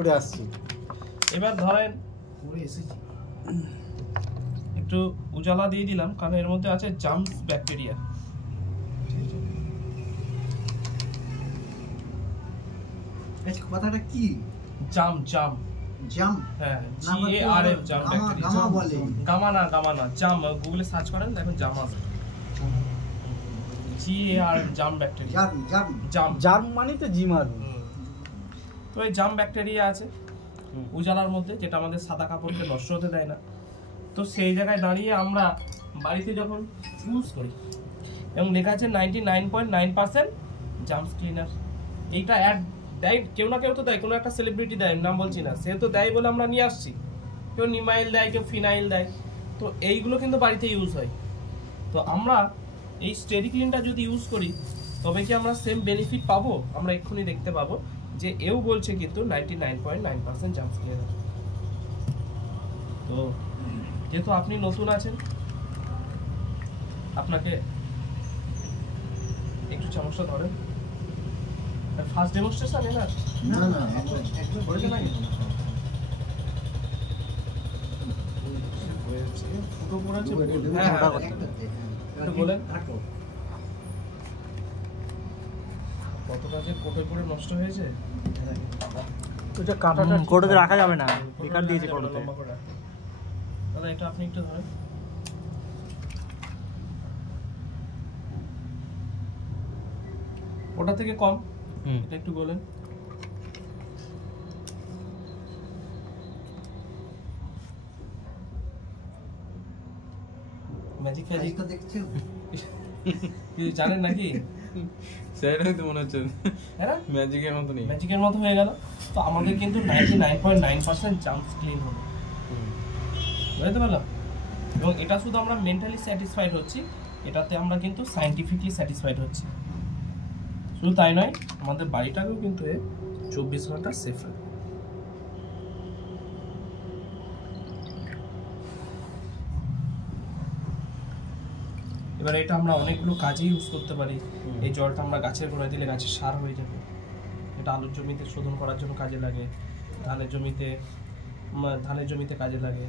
উড়ে আসছি। এবার ধরেন উড়ে এসেছি, একটু উজালা দিয়ে দিলাম কারণ এর মধ্যে আছে জার্মস ব্যাকটেরিয়া। কথাটা কি? জাম জাম জাম? হ্যাঁ, GARM জাম ব্যাকটেরিয়া। গামা বলে? গামা না, জাম। গুগলে সার্চ করেন দেখুন জাম আসবে। GARM জাম ব্যাকটেরিয়া। জাম জার্ম মানে তো জিমার। তো এই জাম ব্যাকটেরিয়া আছে উজালার মধ্যে, যেটা আমাদের সাদা কাপড়কে নষ্ট হতে দেয় না। তো সেই জায়গায় দাঁড়িয়ে আমরা বাড়িতে যখন ইউজ করি এবং লেখা আছে 99.9% জার্মস ক্লিনার, এইটা অ্যাড দেয় কেউ না কেউ তো দেয়, কোনো একটা সেলিব্রিটি দেয়, নাম বলছি না, সে তো দেয় বলে আমরা নিয়ে আসছি। কেউ নিমাইল দেয়, কেউ ফিনাইল দেয়, তো এইগুলো কিন্তু বাড়িতে ইউজ হয়। তো আমরা এই স্টেডি ক্লিনটা যদি ইউজ করি তবে কি আমরা সেম বেনিফিট পাবো? আমরা এক্ষুনি দেখতে পাবো যে এও বলছে কিন্তু 99.9% জার্মস ক্লিনার। তো যেহেতু আপনি নতুন আছেন, আপনাকে একটু চামচটা ধরেন। ফার্স্ট ডেমনস্ট্রেশন না? না না, একদম করেছে নাকি? ফুটো পড়েছে। হ্যাঁ, একটু বলেন কতটা যে কোটে পড়ে নষ্ট হয়েছে। ওটা কাটাটা কোটোতে রাখা যাবে না, বেকার দিয়েছে কোটোতে। দাদা এটা আপনি একটু ধরেন। ওটা থেকে কম, এটা একটু বলেন। ম্যাজিক ফ্যাজিক দেখছেন? কিছু জানেন নাকি? সেটাই তো মনে হচ্ছে হ্যাঁ ম্যাজিকের মতো নেই, ম্যাজিকের মতো হয়ে গেল। তো আমাদের কিন্তু 99.9% জার্মস ক্লিন হলো, বুঝতে পারলাম। এবং এটা শুধু আমরা মেন্টালি স্যাটিসফাইড হচ্ছি, এটাতে আমরা কিন্তু সায়েন্টিফিকলি স্যাটিসফাইড হচ্ছি। শুধু তাই নয়, আমাদের বাড়িটাকেও কিন্তু 24 ঘন্টা সেফ রাখে। এবার এটা আমরা অনেকগুলো কাজে ইউজ করতে পারি। এই জলটা আমরা গাছের গোড়ায় দিলে গাছের সার হয়ে যাবে। এটা আলুর জমিতে শোধন করার জন্য কাজে লাগে, ধানের জমিতে কাজে লাগে।